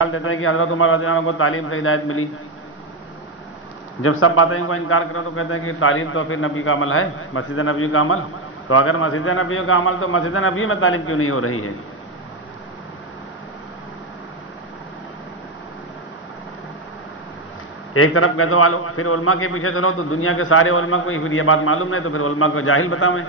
دیتے ہیں کہ حضرت عمر رضی اللہ عنہ کو تعلیم سے ہدایت ملی. جب سب باتیں کو انکار کرو تو کہتے ہیں کہ تعلیم تو پھر نبی کا عمل ہے، مسجد نبی کا عمل. تو اگر مسجد نبی کا عمل تو مسجد نبی میں تعلیم کیوں نہیں ہو رہی ہے؟ ایک طرف کہہ دو پھر علماء کے پیچھے چلو تو دنیا کے سارے علماء کو پھر یہ بات معلوم نہیں، تو پھر علماء کو جاہل بتاؤیں.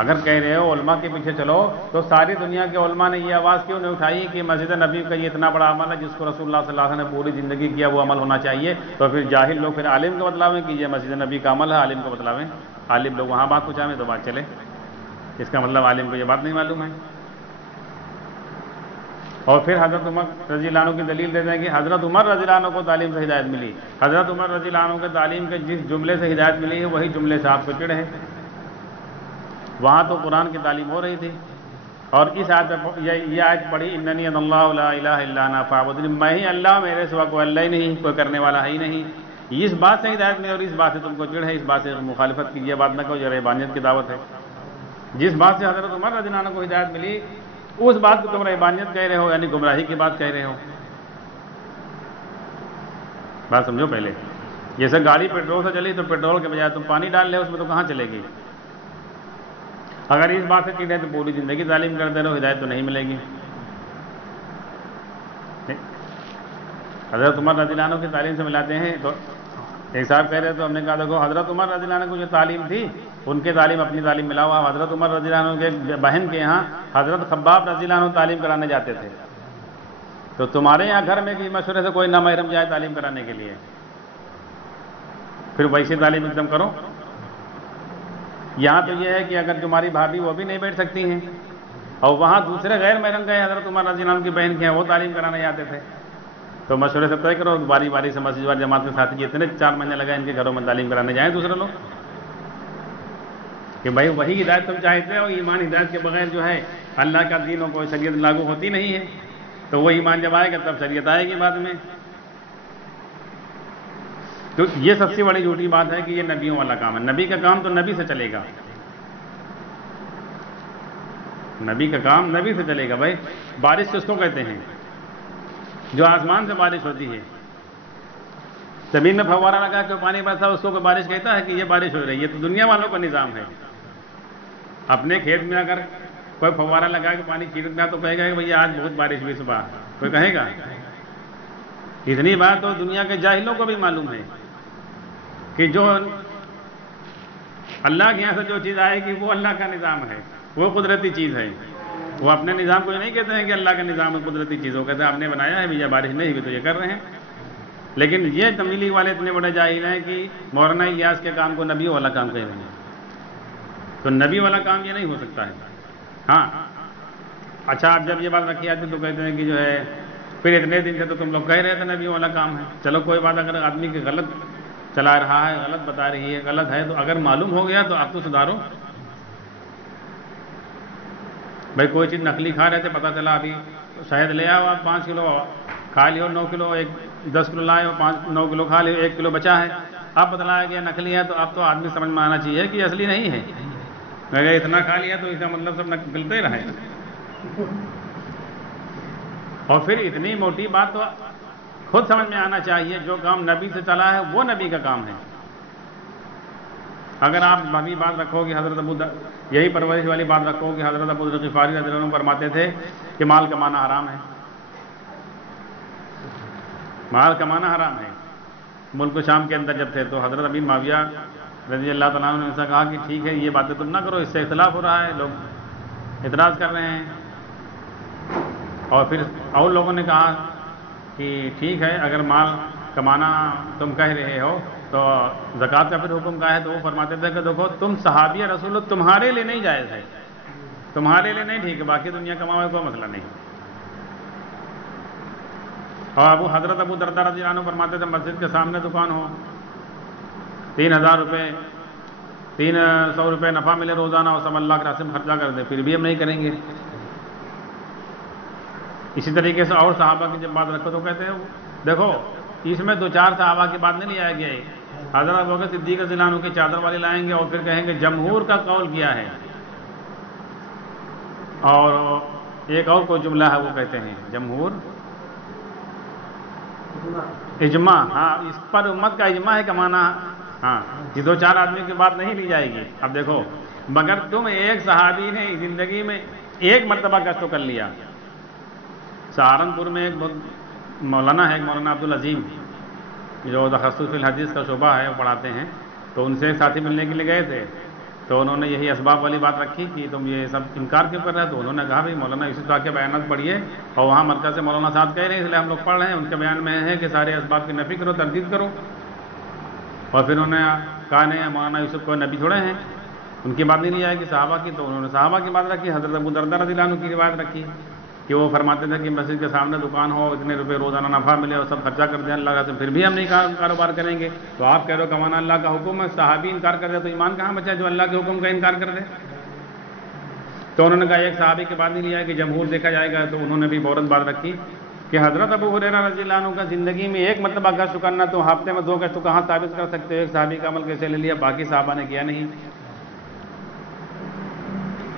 اگر کہہ رہے ہو علماء کے پیچھے چلو تو ساری دنیا کے علماء نے یہ آواز کیوں نہیں اٹھائی کہ مسجد نبی کا یہ اتنا بڑا عمل ہے جس کو رسول اللہ صلی اللہ علیہ وسلم نے پوری زندگی کیا، وہ عمل ہونا چاہیے؟ تو پھر جاہل لوگ پھر عالم کو بتلاویں کہ یہ مسجد نبی کا عمل ہے، عالم کو بتلاویں. عالم لوگ وہاں بات پہنچاویں تو بات چلے. اس کا مطلب عالم کو یہ بات نہیں معلوم ہے. اور پھر حضرت عمر رضی اللہ عنہ کی دلیل دیتے ہیں کہ حضرت عمر رضی اللہ عنہ کو تعلیم سے ہدایت ملی. حضرت عمر رضی اللہ عنہ کے تعلیم کے جس جملے سے ہدایت ملی ہے وہی جملے سے آپ کو چڑھ ہے. وہاں تو قرآن کی تعلیم ہو رہی تھی، اور اس آیت یہ آیت پڑھی اننی انا اللہ لا الہ الا انا فاعبدنی، میں ہی اللہ، میرے سوا کوئی اللہ ہی نہیں، کوئی کرنے والا ہے ہی نہیں. اس بات سے ہدایت نہیں، اور اس بات سے تم کو چڑھ ہے، اس بات سے مخالفت کی یہ بات نہ کہو، یہ رہبانیت کی دعوت ہے. جس بات سے حضرت عمر رضی اللہ عنہ کو ہدایت ملی اس بات کو تم رہبانیت کہہ رہے ہو، یعنی گمراہی کی بات کہہ رہے ہو. بات سمجھو پہلے. جیسے گاڑی پیٹرول سے چلی تو پیٹرول کے بجائے تم پانی ڈال لے اس میں تو کہاں چلے گی؟ اگر اس بات سے چیڑے تو پوری زندگی تعلیم کرتے رہو، ہدایت تو نہیں ملے گی. حضرت عمر رضی اللہ عنہ کی تعلیم سے ملاتے ہیں تو ایک صاحب کہہ رہے تو ہم نے کہا دیکھو حضرت عمر رضی اللہ عنہ کو جو تعلیم تھی ان کے تعلیم اپنی تعلیم ملا ہوا. حضرت عمر رضی اللہ عنہ کے بہن کے یہاں حضرت خباب رضی اللہ عنہ تعلیم کرانے جاتے تھے. تو تمہارے یہاں گھر میں کہ مشورے سے کوئی نہ محرم جائے تعلیم کرانے کے لیے، پھر ویسی تعلیم ایک دم کرو. یہاں تو یہ ہے کہ اگر تمہاری بھابھی وہ بھی نہیں بیٹھ سکتی ہیں، اور وہاں دوسرے غیر محرم گئے حضرت عمر رضی اللہ عنہ کی بہن کے ہیں وہ تعلیم کرانے جاتے تھے. تو مشورے سے طے کرو باری باری سے مسجد والی جماعت کے ساتھ اتنے 4 مہینے لگے ان کے گھروں میں تعلیم کرانے جائیں دوسرے لوگ، کہ بھائی وہی ہدایت تم چاہتے ہو. ایمان ہدایت کے بغیر جو ہے اللہ کا دین و کوئی شریعت لاگو ہوتی نہیں ہے. تو وہ ایمان جب آئے گا تب شریعت آئے گی بعد میں. تو یہ سب سے بڑی جھوٹی بات ہے کہ یہ نبیوں والا کام ہے. نبی کا کام تو نبی سے چلے گا، نبی کا کام نبی سے چلے گا. بھائی بارش کس کو کہتے ہیں؟ جو آسمان سے بارش ہوتی ہے. زمین میں فوارہ لگا کے پانی برسا اس کو کوئی بارش کہتا ہے کہ یہ بارش ہو رہی ہے؟ تو دنیا والوں کا نظام ہے. اپنے کھیت میں اگر کوئی فوارہ لگا کے پانی چھینکنا تو کہے گا کہ بھئی آج بہت بارش ہوئی صبح، کوئی کہے گا؟ اتنی بات تو دنیا کے جاہلوں کو بھی معلوم ہے کہ جو اللہ کے یہاں سے جو چیز آئے گی وہ اللہ کا نظام ہے، وہ قدرتی چیز ہے. وہ اپنے نظام کو یہ نہیں کہتے ہیں کہ اللہ کا نظام ہے قدرتی چیزوں، کہتے ہیں آپ نے بنایا ہے بھیا، بارش نہیں ہوئی تو یہ کر رہے ہیں. لیکن یہ تبلیغ والے اتنے بڑے جاہل ہیں کہ مولانا الیاس کے کام کو نبی والا کام کہہ رہے ہیں. تو نبی والا کام یہ نہیں ہو سکتا ہے. ہاں اچھا، آپ جب یہ بات رکھی آتی تو کہتے ہیں کہ جو ہے پھر اتنے دن سے تو تم لوگ کہہ رہے تھے نبی والا کام ہے. چلو کوئی بات، اگر آدمی کی غلط چلا رہا ہے، غلط بتا رہی ہے، غلط ہے، تو اگر معلوم ہو گیا تو آپ تو سدھارو. بھائی کوئی چیز نقلی کھا رہے تھے، پتہ چلا ابھی شہد لے آؤ آپ 5 کلو کھا لیو، 9 کلو 10 کلو لائے ہو 9 کلو کھا لیو، 1 کلو بچا ہے. اب بتلایا گیا نقلی ہے تو اب تو آدمی سمجھ میں آنا چاہیے کہ اصلی نہیں ہے. اگر اتنا کھا لیا تو اس کا مطلب سب نکلتے ہی رہے. اور پھر اتنی موٹی بات تو خود سمجھ میں آنا چاہیے، جو کام نبی سے چلا ہے وہ نبی کا کام ہے. اگر آپ ابھی بات رکھو کہ حضرت یہی پرورش والی بات رکھو کہ حضرت ابو ذر غفاری رضی اللہ عنہ فرماتے تھے کہ مال کمانا حرام ہے، مال کمانا حرام ہے. ملک شام کے اندر جب تھے تو حضرت ابی معاویہ رضی اللہ تعالیٰ عنہ نے ان سے کہا کہ ٹھیک ہے یہ باتیں تم نہ کرو، اس سے اختلاف ہو رہا ہے، لوگ اعتراض کر رہے ہیں. اور پھر اور لوگوں نے کہا کہ ٹھیک ہے اگر مال کمانا تم کہہ رہے ہو تو زکوٰۃ کا پھر حکم کا ہے. تو وہ فرماتے تھے کہ دیکھو تم صحابی رسول تمہارے لیے نہیں جائز ہے، تمہارے لیے نہیں ٹھیک ہے، باقی دنیا کماؤ کوئی مسئلہ نہیں. اور حضرت ابو درداء رضی اللہ عنہ فرماتے تھے مسجد کے سامنے دکان ہو، 3000 روپے 300 روپے نفع ملے روزانہ، اور سب اللہ کے راستے میں خرچہ کر دیں، پھر بھی ہم نہیں کریں گے. اسی طریقے سے اور صحابہ کی جب بات رکھو تو کہتے ہیں دیکھو اس میں 2-4 صحابہ کی بات نہیں لیا گیا ہے. حضرت ابوبکر صدیق رضی اللہ عنہ کی چادر والی لائیں گے اور پھر کہیں گے جمہور کا قول کیا ہے، اور ایک اور کوئی جملہ ہے وہ کہتے ہیں جمہور اجماع، ہاں اس پر امت کا اجماع ہے کمانا، ہاں یہ 2-4 آدمی کی بات نہیں لی جائے گی۔ اب دیکھو، مگر تم ایک صحابی نے زندگی میں ایک مرتبہ گشت تو کر لیا۔ سہارنپور میں ایک بہت مولانا ہے، مولانا عبدالعظیم، جو تخصص فی الحدیث کا شعبہ ہے، وہ پڑھاتے ہیں، تو ان سے ایک ساتھی ملنے کے لیے گئے تھے، تو انہوں نے یہی اسباب والی بات رکھی کہ تم یہ سب انکار کیوں کر رہے ہیں؟ تو انہوں نے کہا بھائی مولانا یوسف صاحب کے بیانات پڑھیے، اور وہاں مرکز سے مولانا صاحب کہہ رہے ہیں، اس لیے ہم لوگ پڑھ رہے ہیں، ان کے بیان میں ہے کہ سارے اسباب کی نفی کرو، تردید کرو۔ اور پھر انہوں نے کہا نہیں مولانا یوسف کو نبی تھوڑے ہیں، ان کی بات نہیں لی جائے گی صحابہ کی، تو انہوں نے صحابہ کی بات رکھی، حضرت ابو درداء رضی اللہ عنہ کی روایت رکھی کہ وہ فرماتے تھے کہ مسجد کے سامنے دکان ہو، اتنے روپے روزانہ نفع ملے اور سب خرچہ کر دیں اللہ کا، پھر بھی ہم نہیں کاروبار کریں گے۔ تو آپ کہہ رہے ہو کمانا اللہ کا حکم ہے، صحابی انکار کر دے تو ایمان کہاں بچا جو اللہ کے حکم کا انکار کر دے؟ تو انہوں نے کہا ایک صحابی کی بات نہیں لیا کہ جمہور دیکھا جائے گا، تو انہوں نے بھی عورت بات رکھی کہ حضرت ابو ہریرہ رضی اللہ عنہ کا زندگی میں ایک مرتبہ گشت کرنا، تو ہفتے میں 2 گشت کہاں ثابت کر سکتے ہو؟ ایک صحابی کا عمل کیسے لے لیا، باقی صحابہ نے کیا نہیں؟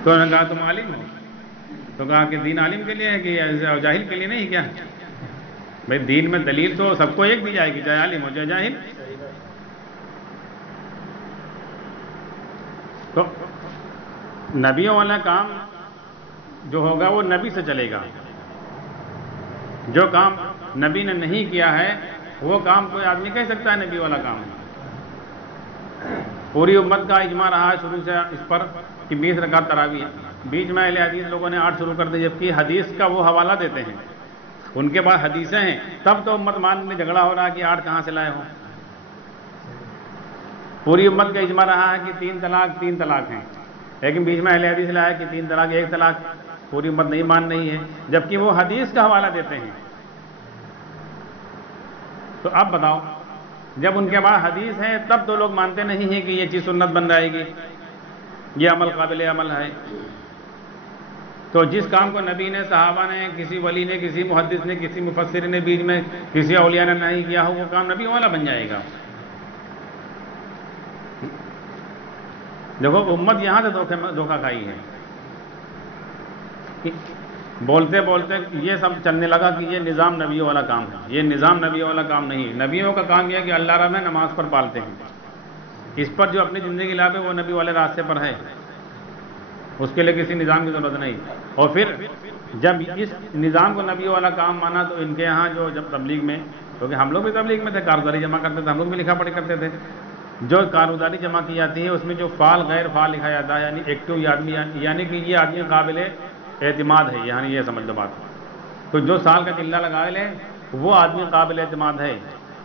تو انہوں نے کہا تم عالم ہو؟ تو کہا کہ دین عالم کے لیے ہے کہ جاہل کے لیے نہیں کیا؟ بھائی دین میں دلیل تو سب کو ایک دی جائے گی، چاہے عالم ہو چاہے جاہل۔ تو نبیوں والا کام جو ہوگا وہ نبی سے چلے گا، جو کام نبی نے نہیں کیا ہے وہ کام کوئی آدمی کہہ سکتا ہے نبی والا کام ہے؟ پوری امت کا اجماع رہا ہے شروع سے اس پر کہ 20 رکعت تراویح ہے، بیچ میں اہل حدیث لوگوں نے 8 شروع کر دی، جبکہ حدیث کا وہ حوالہ دیتے ہیں، ان کے پاس حدیثیں ہیں، تب تو امت مان میں جھگڑا ہو رہا ہے کہ 8 کہاں سے لائے ہو۔ پوری امت کا اجماع رہا ہے کہ 3 طلاق ہیں، لیکن بیچ میں اہل حدیث لایا کہ 3 طلاق 1 طلاق، پوری امت نہیں مان رہی ہے، جبکہ وہ حدیث کا حوالہ دیتے ہیں۔ تو اب بتاؤ، جب ان کے پاس حدیث ہے تب تو لوگ مانتے نہیں ہیں کہ یہ چیز سنت بن جائے گی، یہ عمل قابل عمل ہے۔ تو جس کام کو نبی نے، صحابہ نے، کسی ولی نے، کسی محدث نے، کسی مفسر نے، بیچ میں کسی اولیاء نے نہیں کیا ہو، وہ کام نبی والا بن جائے گا۔ دیکھو امت یہاں سے دھوکہ کھائی ہے، بولتے بولتے یہ سب چلنے لگا کہ یہ نظام نبیوں والا کام ہے، یہ نظام نبیوں والا کام نہیں ہے۔ نبیوں کا کام یہ ہے کہ اللہ رحم ہے، نماز پر پالتے ہیں، اس پر جو اپنی زندگی لائے وہ نبی والے راستے پر ہے، اس کے لیے کسی نظام کی ضرورت نہیں۔ اور پھر جب اس نظام کو نبی والا کام مانا تو ان کے یہاں جو جب تبلیغ میں، کیونکہ ہم لوگ بھی تبلیغ میں تھے، کارگزاری جمع کرتے تھے، ہم لوگ بھی لکھا پڑھی کرتے تھے، جو کارگزاری جمع کی جاتی ہے اس میں جو فعال غیر فعال لکھا جاتا ہے، یعنی ایکٹیو آدمی، یعنی کہ یہ آدمی قابل اعتماد ہے، یعنی یہ سمجھ لو بات۔ تو جو سال کا چلہ لگا لے وہ آدمی قابل اعتماد ہے،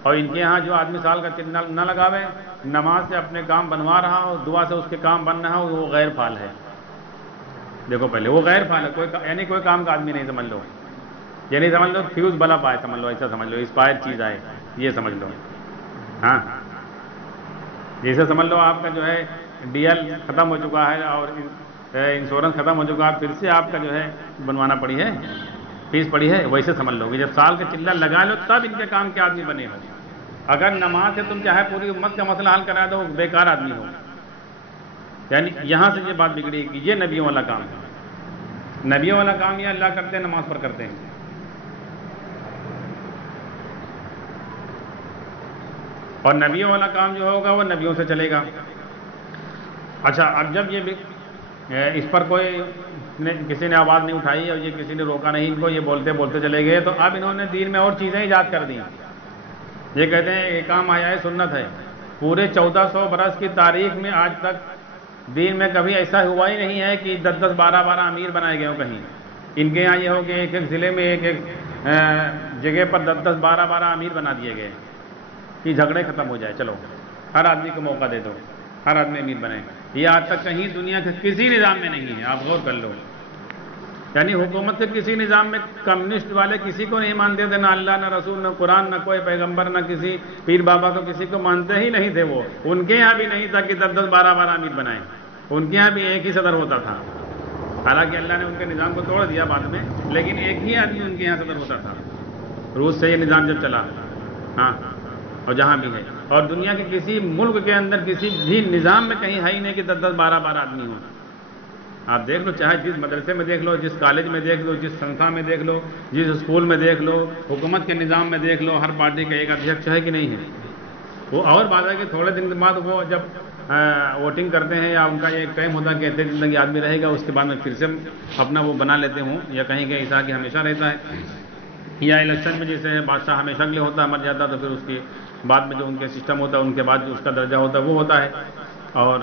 اور ان کے یہاں جو آدمی سال کا چلہ نہ لگاوے، نماز سے اپنے کام بنوا رہا ہو، دعا سے اس کے کام بن رہا ہو، وہ غیر فعال ہے۔ دیکھو پہلے وہ غیر فعال ہے، یعنی کوئی کام کا آدمی نہیں، سمجھ لو، یعنی سمجھ لو فیوز بلا پائے، سمجھ لو ایسا سمجھ لو، اسپائر چیز آئے، یہ سمجھ لو۔ ہاں جیسے سمجھ لو آپ کا جو ہے ڈی ایل ختم ہو چکا ہے اور انشورنس ختم ہو چکا ہے، پھر سے آپ کا جو ہے بنوانا پڑی ہے، فیس پڑی ہے، ویسے سمجھ لو کہ جب سال کا چلہ لگا لو تب ان کے کام کے آدمی بنے ہو۔ اگر نماز سے تم چاہے پوری امت کا مسئلہ حل کرا دو، بیکار آدمی ہو۔ یعنی یہاں سے یہ بات بگڑی کہ یہ نبیوں والا کام ہے، نبیوں والا کام یہ اللہ کرتے ہیں، نماز پر کرتے ہیں۔ اور نبیوں والا کام جو ہوگا وہ نبیوں سے چلے گا۔ اچھا، اب جب یہ اس پر کوئی کسی نے آواز نہیں اٹھائی اور یہ کسی نے روکا نہیں ان کو، یہ بولتے بولتے چلے گئے، تو اب انہوں نے دین میں اور چیزیں ایجاد کر دیں۔ یہ کہتے ہیں یہ کام حیائے سنت ہے۔ پورے 1400 برس کی تاریخ میں آج تک دین میں کبھی ایسا ہوا ہی نہیں ہے کہ 10-10 12-12 امیر بنائے گئے ہوں کہیں۔ ان کے یہاں یہ ہو کہ ایک ایک ضلع میں ایک ایک جگہ پر 10-10 12-12 امیر بنا دیے گئے کہ جھگڑے ختم ہو جائے، چلو ہر آدمی کو موقع دے دو، ہر آدمی امیر بنے۔ یہ آج تک کہیں دنیا کے کسی نظام میں نہیں ہے، آپ غور کر لو۔ یعنی حکومت کے کسی نظام میں کمیونسٹ والے کسی کو نہیں مانتے تھے، نہ اللہ نہ رسول نہ قرآن نہ کوئی پیغمبر نہ کسی پیر بابا کو، کسی کو مانتے ہی نہیں تھے وہ۔ ان کے یہاں بھی نہیں تھا کہ 10-10 12-12 امیر بنائیں، ان کے یہاں بھی ایک ہی صدر ہوتا تھا۔ حالانکہ اللہ نے ان کے نظام کو توڑ دیا بعد میں، لیکن ایک ہی آدمی ان کے یہاں صدر ہوتا تھا۔ روس سے یہ نظام جب چلا، ہاں، اور جہاں بھی ہے، اور دنیا کے کسی ملک کے اندر کسی بھی نظام میں کہیں ہے ہی نہیں کہ 10-10 12-12 آدمی ہوں۔ آپ دیکھ لو، چاہے جس مدرسے میں دیکھ لو، جس کالج میں دیکھ لو، جس سنستھا میں دیکھ لو، جس اسکول میں دیکھ لو، حکومت کے نظام میں دیکھ لو، ہر پارٹی کا ایک ادھیکش ہے کہ نہیں ہے؟ وہ اور بات ہے کہ تھوڑے دن بعد وہ جب ووٹنگ کرتے ہیں یا ان کا ایک ٹائم ہوتا ہے کہ اتنی زندگی آدمی رہے گا، اس کے بعد میں پھر سے اپنا وہ بنا لیتے ہوں، یا کہیں کہ ایسا کہ ہمیشہ رہتا ہے، یا الیکشن میں جیسے بادشاہ ہمیشہ کے لیے ہوتا ہے، مر جاتا ہے تو پھر اس کے بعد میں جو ان کے سسٹم ہوتا ہے، ان کے بعد جو اس کا درجہ ہوتا ہے وہ ہوتا ہے۔ اور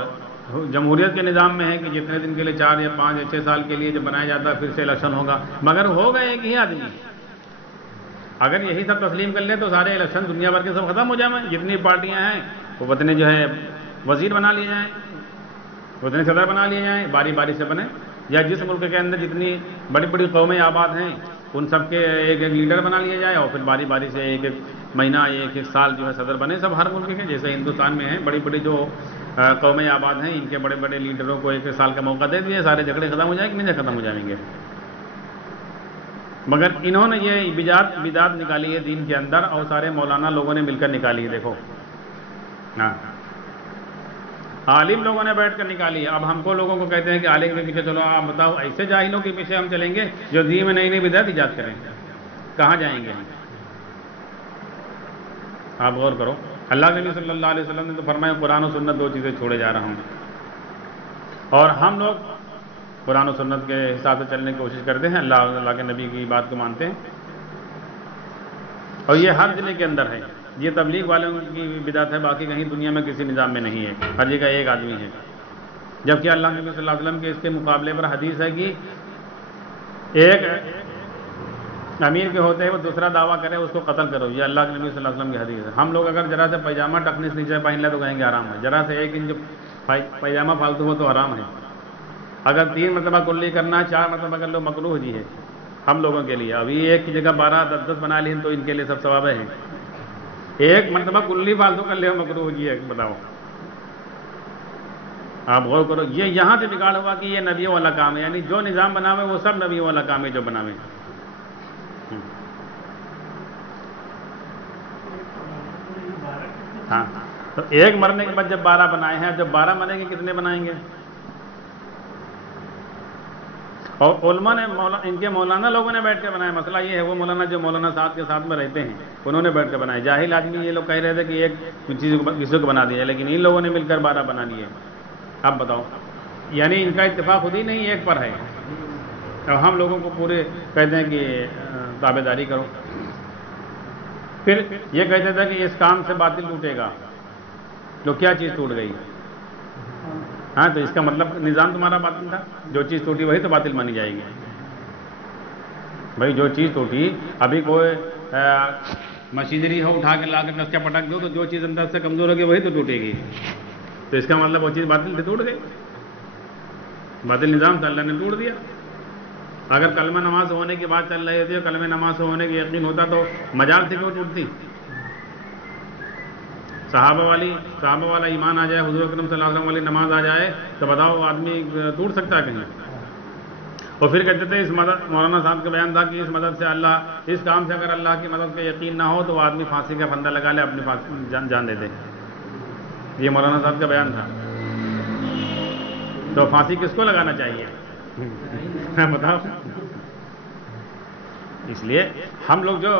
جمہوریت کے نظام میں ہے کہ جتنے دن کے لیے 4 یا 5 یا 6 سال کے لیے جب بنایا جاتا ہے پھر سے الیکشن ہوگا، مگر ہوگا ایک ہی آدمی۔ اگر یہی سب تسلیم کر لیں تو سارے الیکشن دنیا بھر کے سب ختم ہو جائیں، جتنی پارٹیاں ہیں وہ اتنے جو ہے وزیر بنا لیے جائیں، اتنے صدر بنا لیے جائیں، باری باری سے بنے، یا جس ملک کے اندر جتنی بڑی بڑی قومیں آباد ہیں ان سب کے ایک ایک لیڈر بنا لیا جائے، اور پھر باری باری سے ایک ایک مہینہ ایک ایک سال جو ہے صدر بنے سب ہر ملک کے، جیسے ہندوستان میں ہیں بڑی بڑی جو قومیں آباد ہیں، ان کے بڑے بڑے لیڈروں کو ایک ایک سال کا موقع دے دیے، سارے جھگڑے ختم ہو جائیں کہ نہیں ختم ہو جائیں گے؟ مگر انہوں نے یہ بدعت نکالی ہے دین کے اندر، اور سارے مولانا لوگوں نے مل کر نکالی ہے۔ دیکھو ہاں، عالم لوگوں نے بیٹھ کر نکالی ہے۔ اب ہم کو لوگوں کو کہتے ہیں کہ عالم کے پیچھے چلو، آپ بتاؤ ایسے جاہلوں کے پیچھے ہم چلیں گے جو دین میں نئی نئی بدعت ایجاد کریں، کہاں جائیں گے ہم؟ آپ غور کرو، اللہ کے نبی صلی اللہ علیہ وسلم نے تو فرمایا قرآن و سنت 2 چیزیں چھوڑے جا رہا ہوں، اور ہم لوگ قرآن و سنت کے حساب سے چلنے کی کوشش کرتے ہیں، اللہ کے نبی کی بات کو مانتے ہیں، اور یہ ہر ضلع کے اندر ہے۔ یہ تبلیغ والوں کی بدعت ہے، باقی کہیں دنیا میں کسی نظام میں نہیں ہے، ہر جگہ ایک آدمی ہے۔ جبکہ اللہ کے نبی صلی اللہ علیہ وسلم کے اس کے مقابلے پر حدیث ہے کہ ایک امیر کے ہوتے ہیں وہ دوسرا دعویٰ کرے اس کو قتل کرو، یہ اللہ کے نبی صلی اللہ علیہ وسلم کی حدیث ہے۔ ہم لوگ اگر ذرا سے پیجامہ ٹکنے سے نیچے پہن لے تو کہیں گے حرام ہے، ذرا سے 1 انچ پیجامہ فالتو ہو تو حرام ہے، اگر 3 مرتبہ کلی کرنا ہے 4 مرتبہ کر لو مکروہ جی ہے ہم لوگوں کے لیے۔ ابھی ایک کی جگہ 12 10 بنا لی تو ان کے لیے سب ثواب ہے، 1 مرتبہ کلی فالتو کر لے مکروہ جی ہے، بتاؤ آپ غور کرو۔ یہ یہاں سے بگاڑ ہوا کہ یہ نبیوں والا کام ہے، یعنی جو نظام بناوے وہ سب نبیوں والا کام ہے جو بناوے۔ ہاں، تو 1 مرنے کے بعد جب 12 بنائے ہیں، جب 12 مریں گے کتنے بنائیں گے؟ اور علماء نے ان کے مولانا لوگوں نے بیٹھ کے بنائے، مسئلہ یہ ہے وہ مولانا جو مولانا صاحب کے ساتھ میں رہتے ہیں انہوں نے بیٹھ کے بنائے، جاہل آدمی یہ لوگ کہہ رہے تھے کہ ایک چیز کسی کو بنا دیا، لیکن ان لوگوں نے مل کر 12 بنا لیے۔ اب بتاؤ، یعنی ان کا اتفاق خود ہی نہیں ایک پر ہے، اور ہم لوگوں کو پورے کہتے ہیں کہ تابع داری کرو۔ پھر یہ کہتے تھے کہ اس کام سے باطل ٹوٹے گا، تو کیا چیز ٹوٹ گئی؟ ہاں، تو اس کا مطلب نظام تمہارا باطل تھا، جو چیز ٹوٹی وہی تو باطل مانی جائے گی بھائی۔ جو چیز ٹوٹی، ابھی کوئی مشینری ہو اٹھا کے لا کے نس کے پٹک دو تو جو چیز اندر سے کمزور ہوگی وہی تو ٹوٹے گی، تو اس کا مطلب وہ چیز باطل سے ٹوٹ گئی، باطل نظام تھا، اللہ نے توڑ دیا۔ اگر کلمہ نماز ہونے کی بات چل رہی ہوتی ہے، کلمہ نماز ہونے کی یقین ہوتا تو مجال سے کیوں ٹوٹتی؟ صحابہ والا ایمان آ جائے، حضور اکرم صلی اللہ علیہ وسلم والی نماز آ جائے تو بتاؤ آدمی ٹوٹ سکتا ہے کہیں؟ اور پھر کہتے تھے اس مدد، مولانا صاحب کا بیان تھا کہ اس مدد سے اللہ، اس کام سے اگر اللہ کی مدد کا یقین نہ ہو تو وہ آدمی پھانسی کا پھندا لگا لے، اپنی جان دے دے۔ یہ مولانا صاحب کا بیان تھا۔ تو پھانسی کس کو لگانا چاہیے بتاؤ؟ اس لیے ہم لوگ جو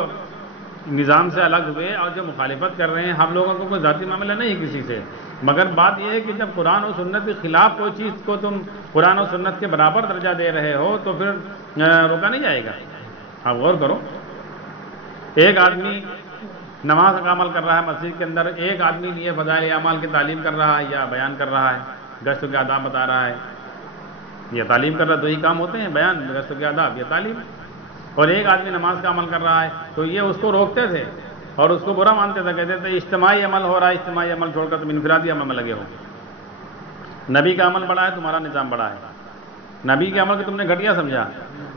نظام سے الگ ہوئے اور جو مخالفت کر رہے ہیں، ہم لوگوں کو کوئی ذاتی معاملہ نہیں ہے کسی سے، مگر بات یہ ہے کہ جب قرآن و سنت کے خلاف کوئی چیز کو تم قرآن و سنت کے برابر درجہ دے رہے ہو تو پھر روکا نہیں جائے گا۔ آپ غور کرو، ایک آدمی نماز کا عمل کر رہا ہے مسجد کے اندر، ایک آدمی یہ فضائل اعمال کی تعلیم کر رہا ہے یا بیان کر رہا ہے، گشت کے آداب بتا رہا ہے، یہ تعلیم کر رہا ہے، دو ہی کام ہوتے ہیں، بیان، گشت کے آداب، یہ تعلیم۔ اور ایک آدمی نماز کا عمل کر رہا ہے تو یہ اس کو روکتے تھے اور اس کو برا مانتے تھے، کہتے تھے اجتماعی عمل ہو رہا ہے، اجتماعی عمل چھوڑ کر تم انفرادی عمل میں لگے ہو، نبی کا عمل بڑا ہے، تمہارا نظام بڑا ہے، نبی کے عمل کو تم نے گھٹیا سمجھا۔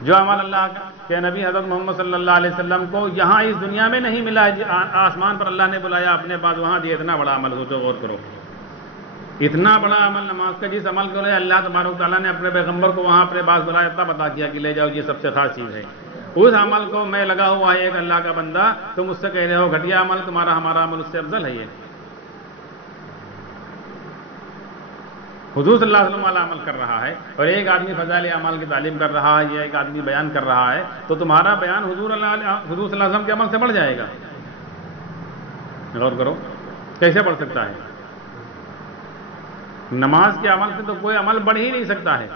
جو عمل اللہ کے نبی حضرت محمد صلی اللہ علیہ وسلم کو یہاں اس دنیا میں نہیں ملا ہے، آسمان پر اللہ نے بلایا اپنے پاس، وہاں دیا، اتنا بڑا عمل، سوچو غور کرو، اتنا بڑا عمل نماز کا، جس عمل کو لے اللہ تبارک تعالیٰ نے اپنے پیغمبر کو وہاں اپنے پاس بلایا، اتنا بتا دیا کہ لے جاؤ، یہ سب سے خاص چیز ہے، اس عمل کو میں لگا ہوا ہے ایک اللہ کا بندہ، تم اس سے کہہ رہے ہو گھٹیا عمل، تمہارا ہمارا عمل اس سے افضل ہے۔ یہ حضور صلی اللہ علیہ وسلم والا عمل کر رہا ہے اور ایک آدمی فضائل اعمال کی تعلیم کر رہا ہے یا ایک آدمی بیان کر رہا ہے تو تمہارا بیان حضور صلی اللہ علیہ وسلم کے عمل سے بڑھ جائے گا. غور کرو کیسے بڑھ سکتا ہے؟ نماز کے عمل سے تو کوئی عمل بڑھ ہی نہیں سکتا ہے.